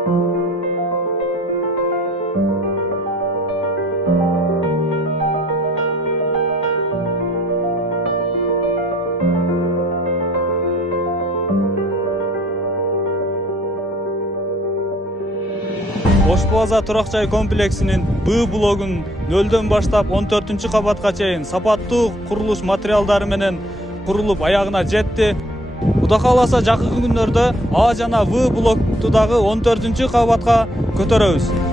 Ош Плаза турак жай комплексинин Б блогун 0дөн баштап 14-кабатка чейин сапаттуу курулуш материалдары менен курулуп аягына жетти. Кудай кааласа жакын күндөрдө А жана В блокту дагы 14-кабатка көтөрөбүз.